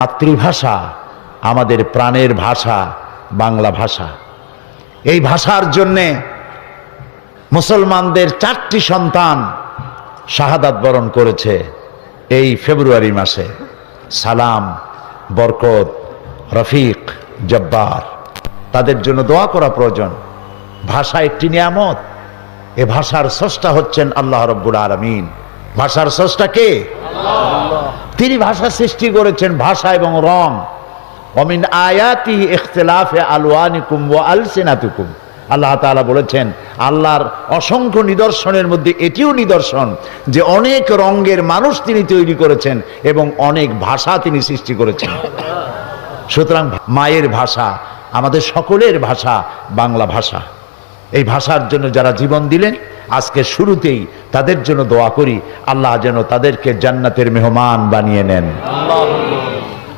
মাতৃভাষা আমাদের প্রাণের ভাষা বাংলা ভাষা। এই ভাষার জন্যে মুসলমানদের 4টি সন্তান শাহাদাত বরণ করেছে এই ফেব্রুয়ারি মাসে। সালাম, বরকত, রফিক, জব্বার। তাদের জন্য দোয়া করা প্রয়োজন। ভাষা একটি নিয়ামত। এ ভাষার স্রষ্টা হচ্ছেন আল্লাহ রাব্বুল আলামিন। ভাষার স্রষ্টা কে? আল্লাহ। তিনি ভাষা সৃষ্টি করেছেন, ভাষা এবং রং। ওমিন আয়াতিহি ইখতিলাফে আলওয়ানিকুম ওয়া আলসিনাতিকুম। আল্লাহ তাআলা বলেছেন, আল্লাহর অসংখ্য নিদর্শনের মধ্যে এটিও নিদর্শন যে অনেক রঙের মানুষ তিনি তৈরি করেছেন এবং অনেক ভাষা তিনি সৃষ্টি করেছেন। সুতরাং মায়ের ভাষা আমাদের সকলের ভাষা বাংলা ভাষা। এই ভাষার জন্য যারা জীবন দিলেন, আজকে শুরুতেই তাদের জন্য দোয়া করি, আল্লাহ যেন তাদেরকে জান্নাতের মেহমান বানিয়ে নেন।